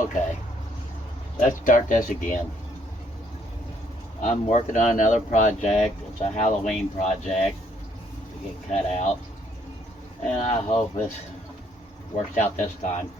Okay, let's start this again. I'm working on another project. It's a Halloween project to get cut out, and I hope this works out this time.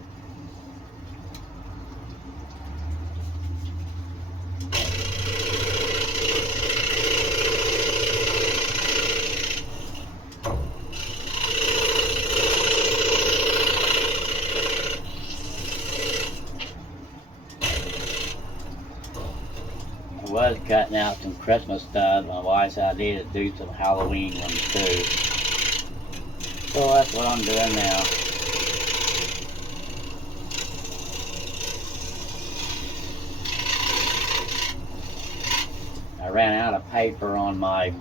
I was cutting out some Christmas stuff. My wife said I needed to do some Halloween ones too. So that's what I'm doing now. I ran out of paper on my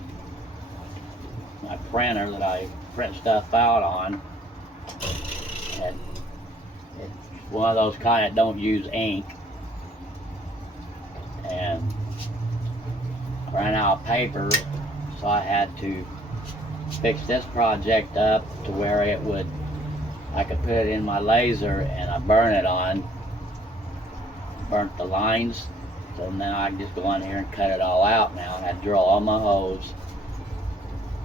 printer that I print stuff out on. And it's one of those kind that don't use ink. And I ran out of paper, so I had to fix this project up to where I could put it in my laser and I burnt the lines. So now I can just go in here and cut it all out now. I had to drill all my holes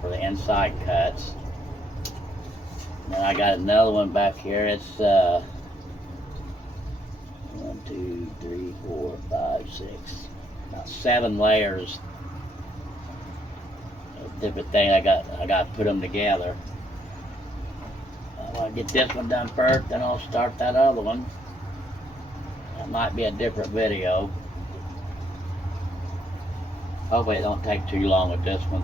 for the inside cuts. And then I got another one back here. It's 1, 2, 3, 4, 5, 6, about 7 layers of different things. I got to put them together. I want to get this one done first, then I'll start that other one. That might be a different video. Hopefully it don't take too long with this one.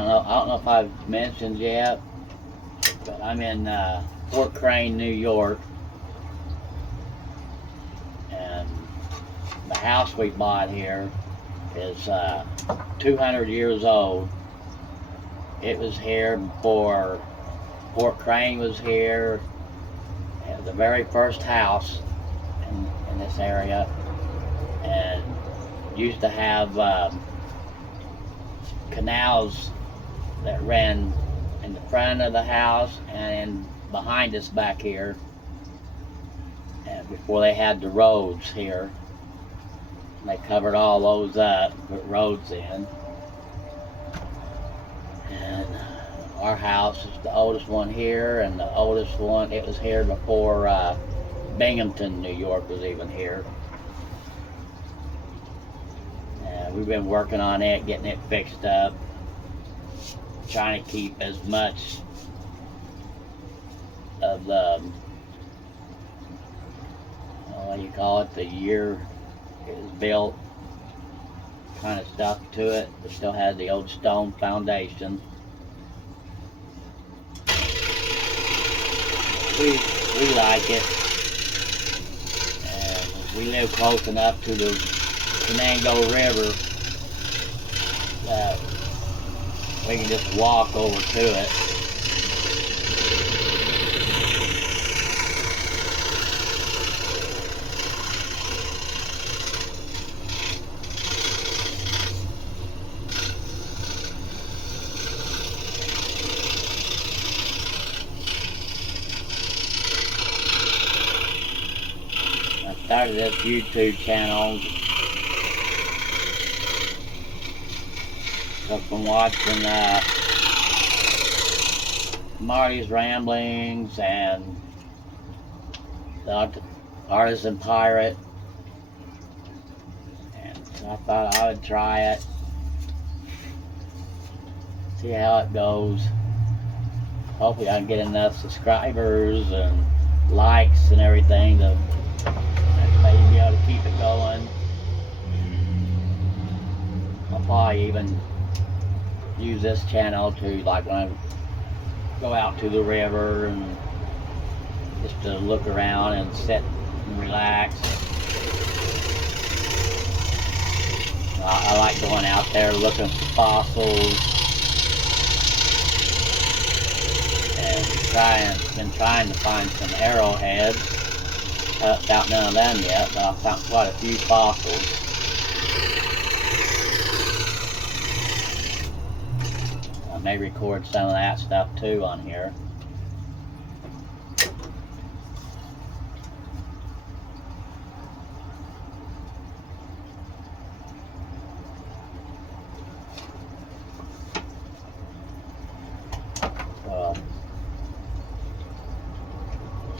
I don't know if I've mentioned yet, but I'm in Fort Crane, New York, and the house we bought here is 200 years old. It was here before Fort Crane was here. It was the very first house in this area, and used to have canals that ran in the front of the house and behind us back here, and before they had the roads here. They covered all those up, put roads in. And our house is the oldest one here, and the oldest one, it was here before Binghamton, New York was even here. And we've been working on it, getting it fixed up, trying to keep as much of the, what do you call it, the year it was built kind of stuff to it, but still has the old stone foundation. We like it, and we live close enough to the Canango River that we can just walk over to it. I started this YouTube channel. I've been watching Marty's Ramblings and the Artisan Pirate, and so I thought I would try it, see how it goes. Hopefully I can get enough subscribers and likes and everything to maybe be able to to keep it going. I'll probably even use this channel to, like, when I go out to the river and just to look around and sit and relax. I like going out there looking for fossils and trying to find some arrowheads. Found none of them yet, but I found quite a few fossils. I may record some of that stuff too on here.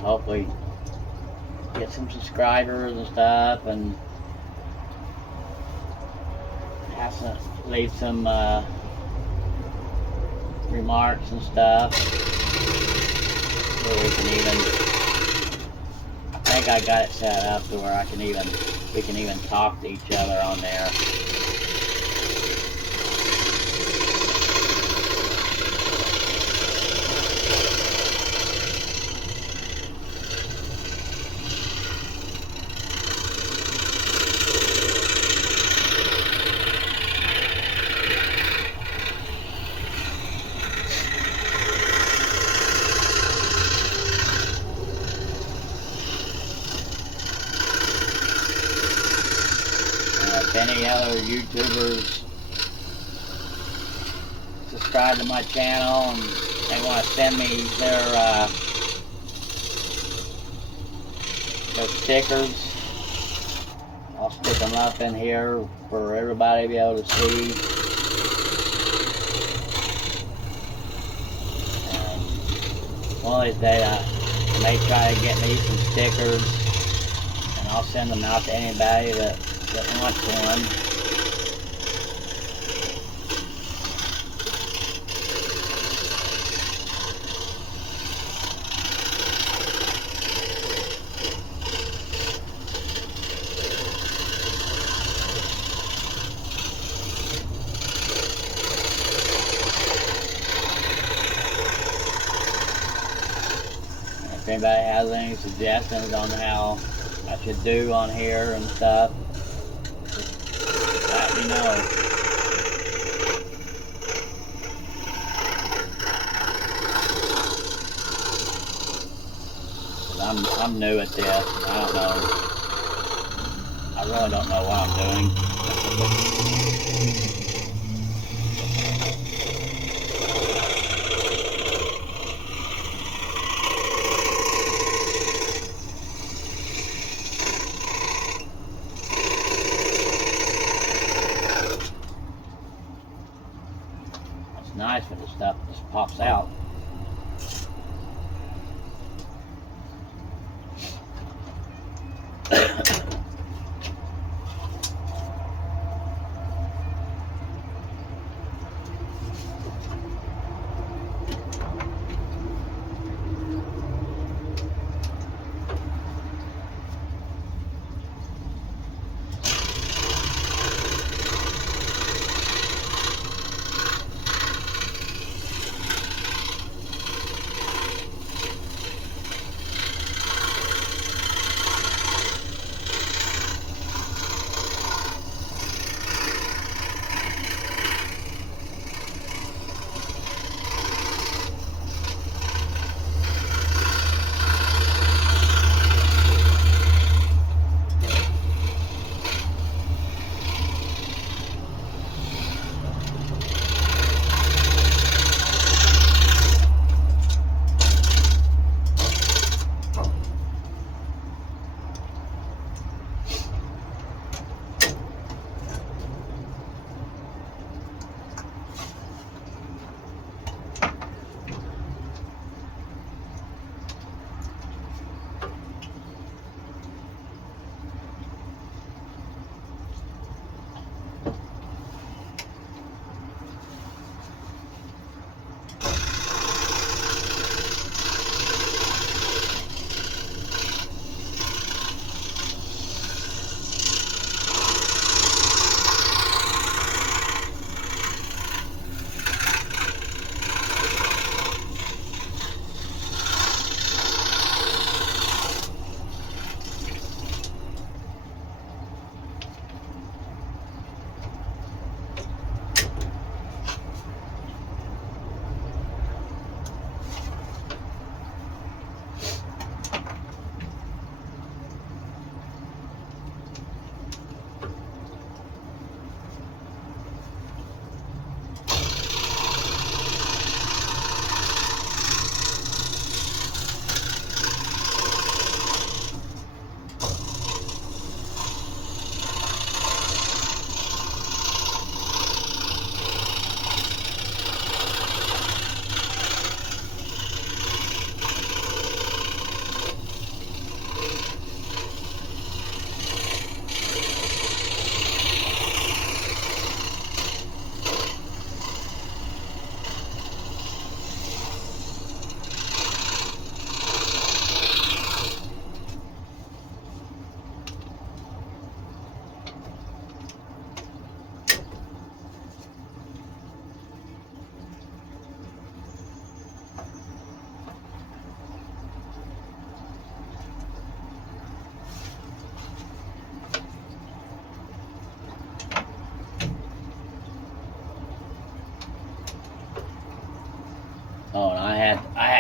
Hopefully get some subscribers and stuff, and leave some remarks and stuff. So we can even, I think I got it set up to where we can even talk to each other on there. If any other YouTubers subscribe to my channel and they want to send me their stickers, I'll stick them up in here for everybody to be able to see. And one of these days I may try to get me some stickers, and I'll send them out to anybody that wants one. If anybody has any suggestions on how I should do on here and stuff, let me know. I'm new at this. I don't know. I really don't know what I'm doing. It's nice when the stuff just pops out.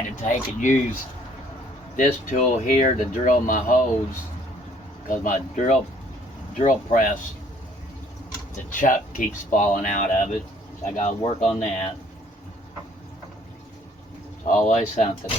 had to take and use this tool here to drill my holes because my drill press, the chuck keeps falling out of it. So I gotta work on that. It's always something.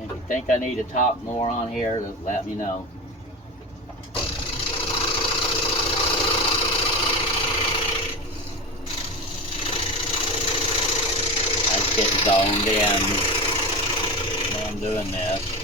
And if you think I need to talk more on here, let me know. I was getting zoned in when I'm doing this.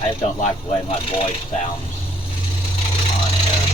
I just don't like the way my voice sounds on here.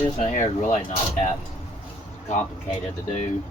This one here is really not that complicated to do.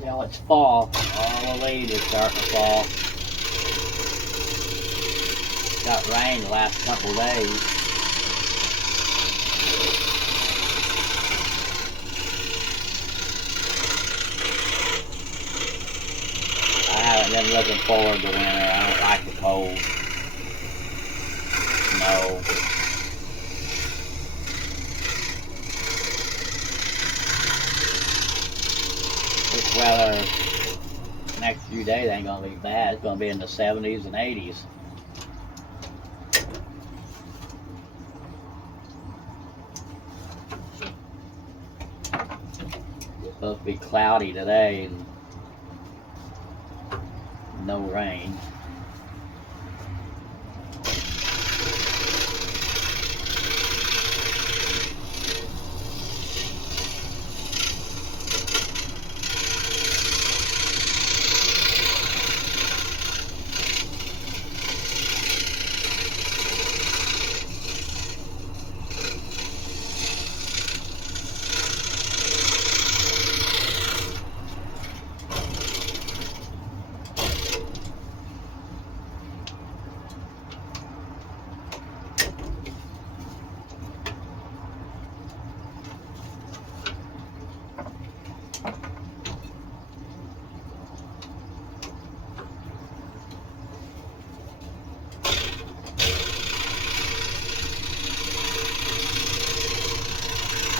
Now it's fall. All the leaves are starting to fall. Got rain the last couple of days. I haven't been looking forward to winter. I don't like the cold. No. This weather next few days ain't gonna be bad. It's gonna be in the 70s and 80s. It's supposed to be cloudy today and no rain.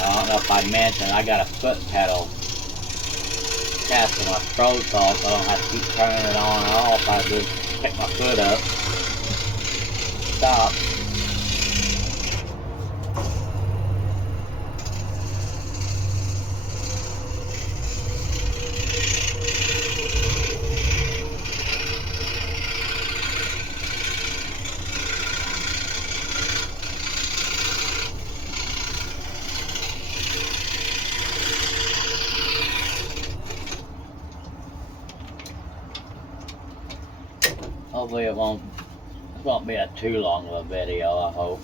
I don't know if I mentioned I got a foot pedal attached to my Pro Saw, so I don't have to keep turning it on and off. I just pick my foot up, stop. Hopefully it won't be a too long of a video, I hope.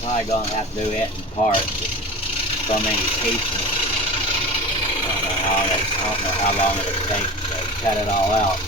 Probably gonna have to do it in parts. So many pieces. I don't know how long it'll take to cut it all out.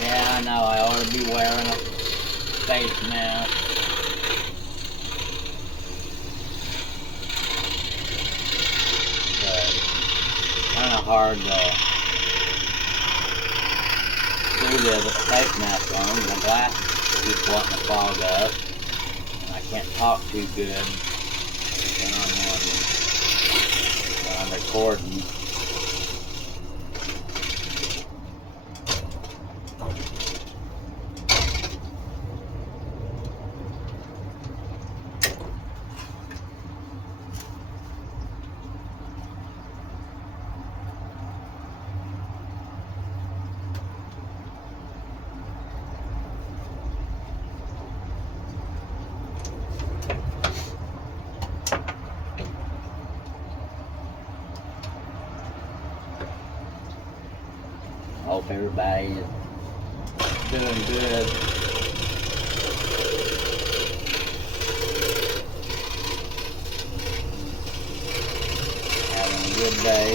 Yeah, I know I ought to be wearing a face mask. But kind of hard to do this with a face mask on. My glasses keep wanting to fog up. And I can't talk too good when I'm recording. Hope everybody is doing good. Having a good day.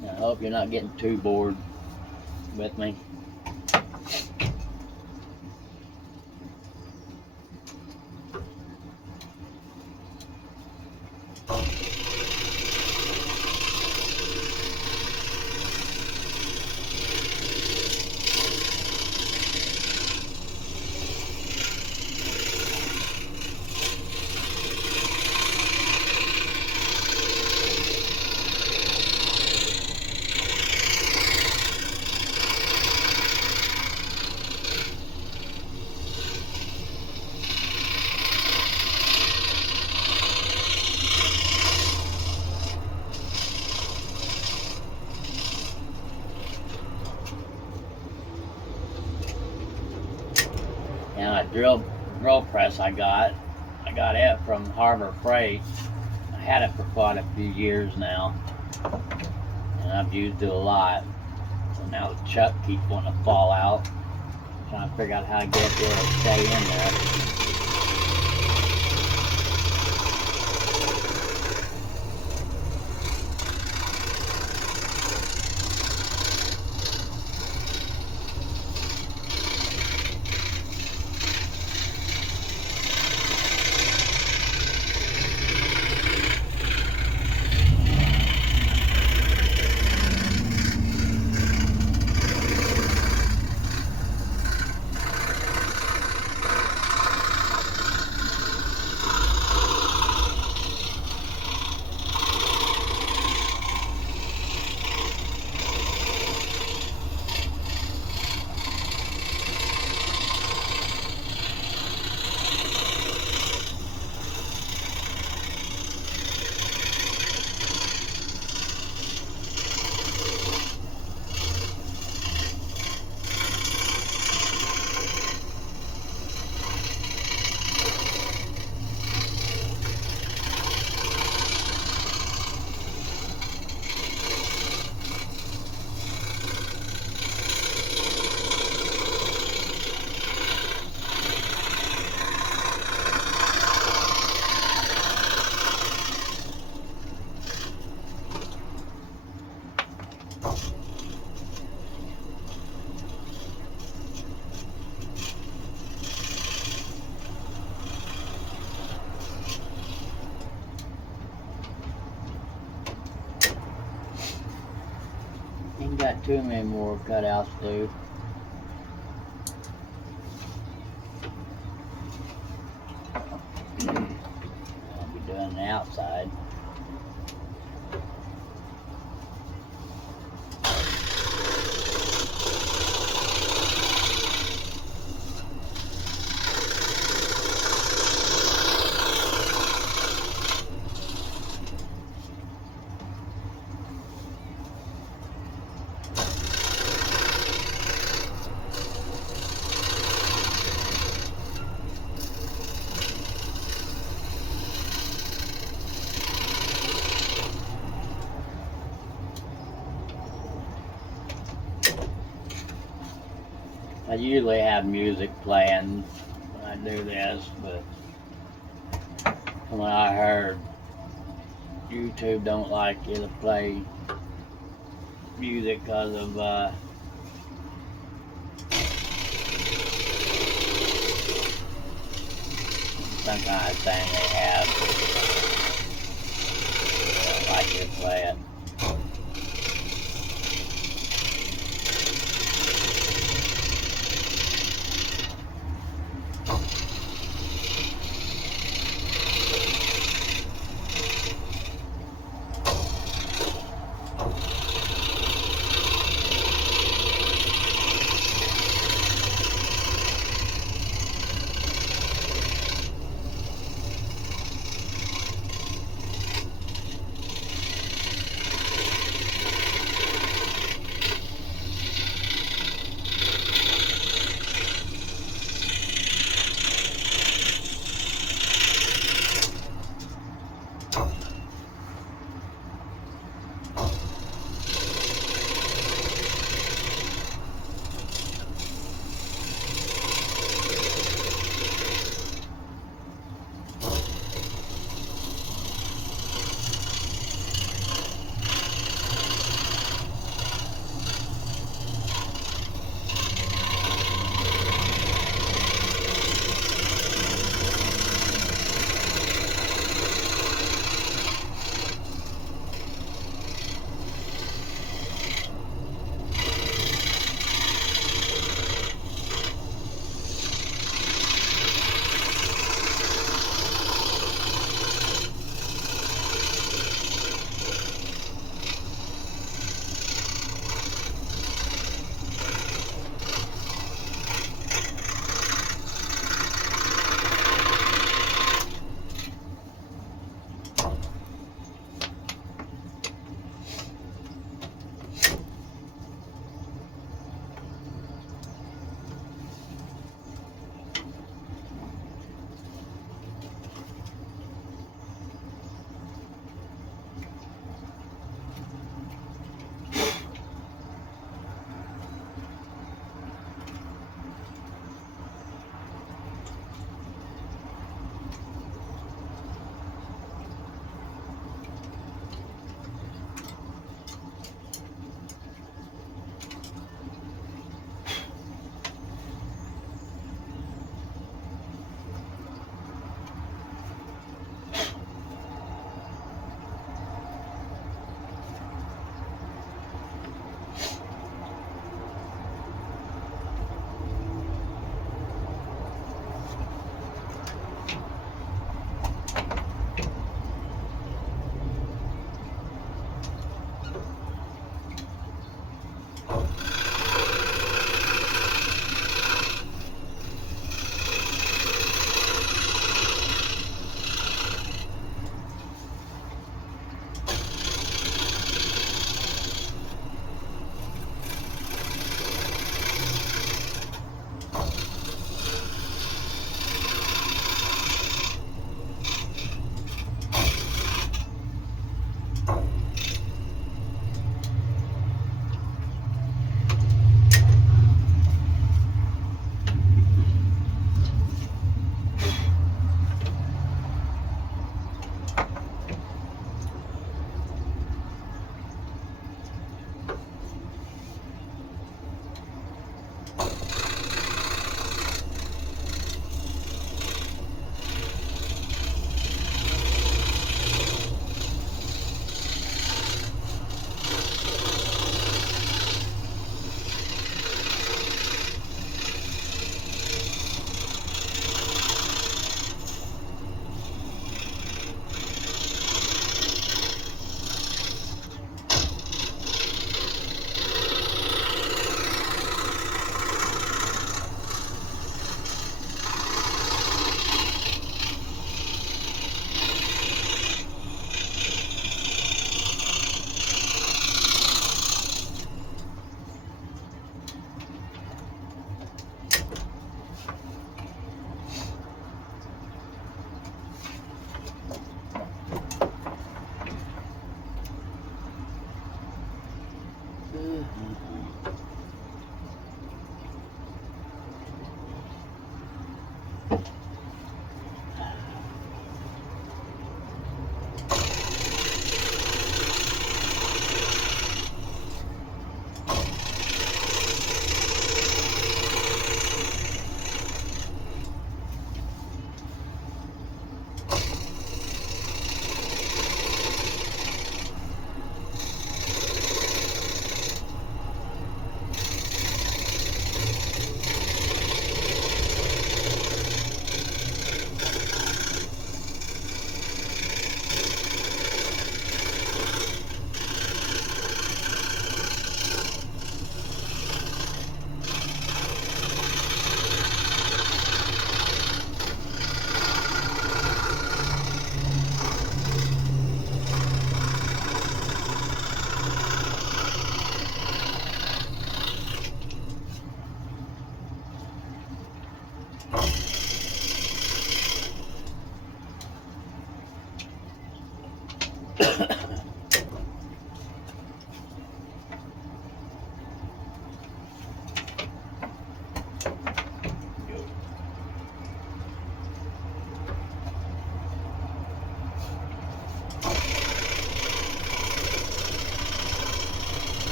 I hope you're not getting too bored with me. And a drill press I got it from Harbor Freight. I had it for quite a few years now, and I've used it a lot. So now the chuck keeps wanting to fall out. I'm trying to figure out how to get it to stay in there. Ain't got too many more cutouts to do. I'll be doing the outside. I usually have music playing when I do this, but when I heard YouTube don't like you to play music because of some kind of thing they have, they don't like you to play it.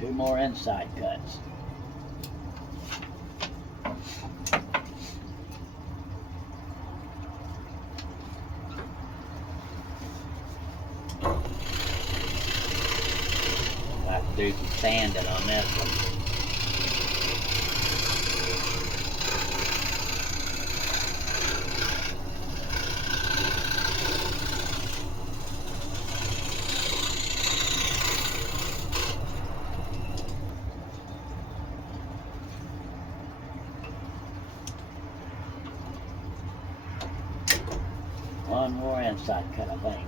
Two more inside cuts. I have to do some sanding on this one. One more inside cut, I think.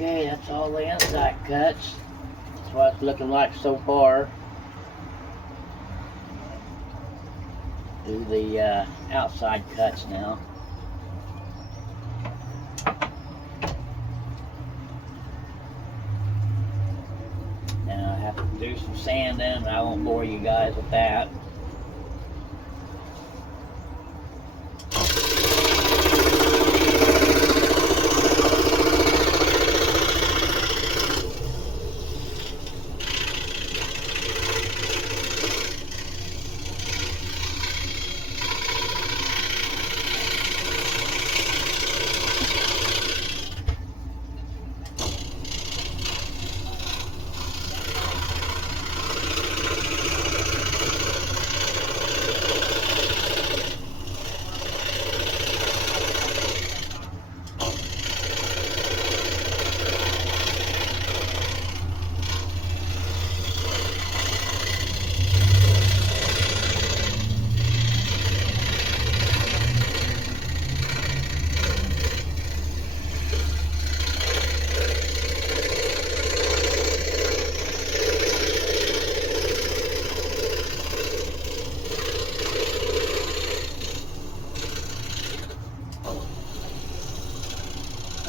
Okay, that's all the inside cuts. That's what it's looking like so far. Do the outside cuts now. Now I have to do some sanding, and I won't bore you guys with that.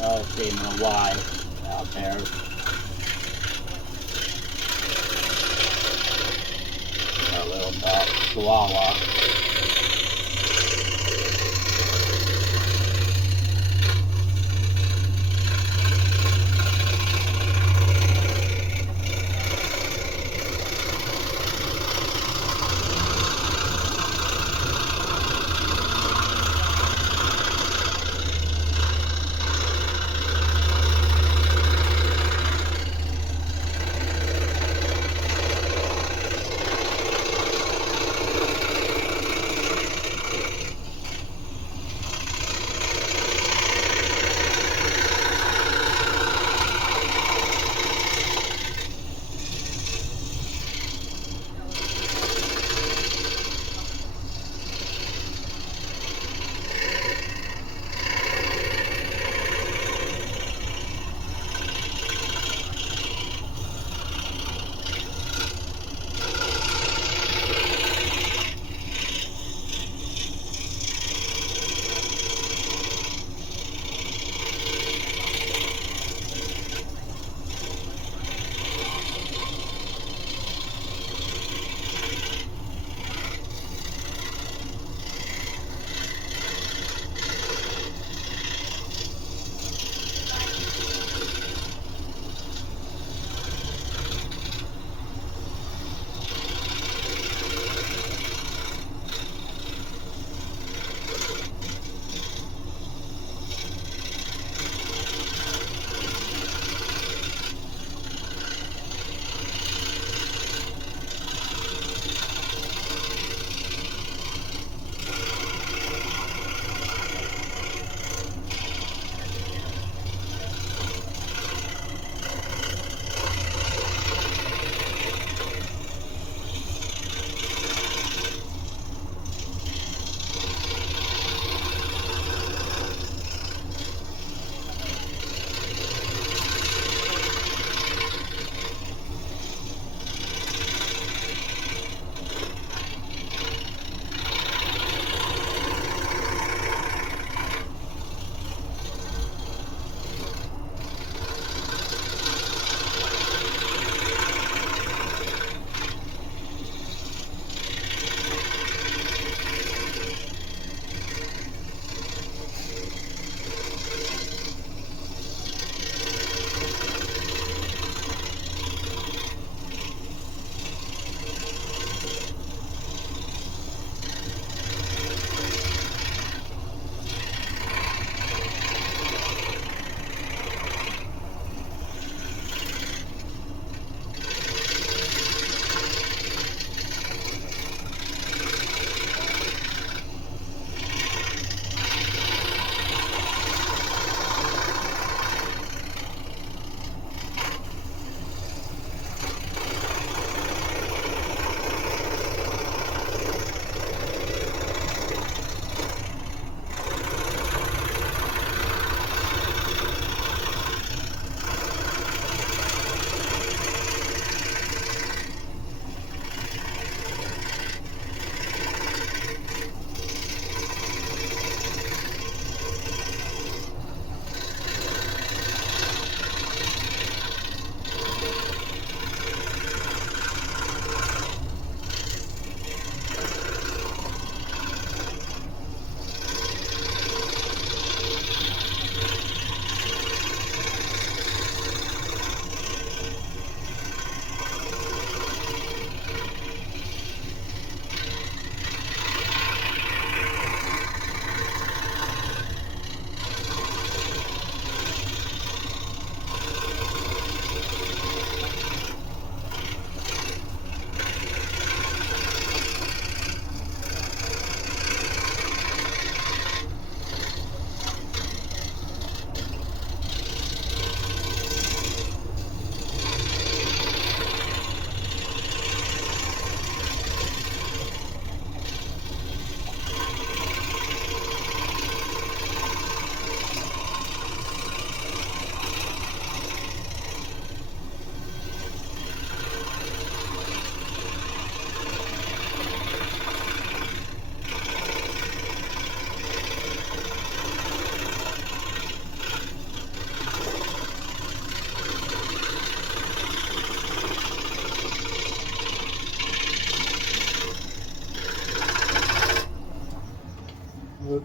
Oh, see my wife out there. A little dog chihuahua.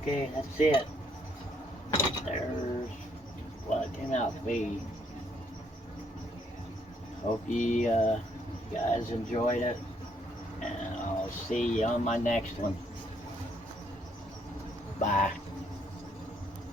Okay, that's it. There's what it came out to be. Hope you guys enjoyed it, and I'll see you on my next one. Bye.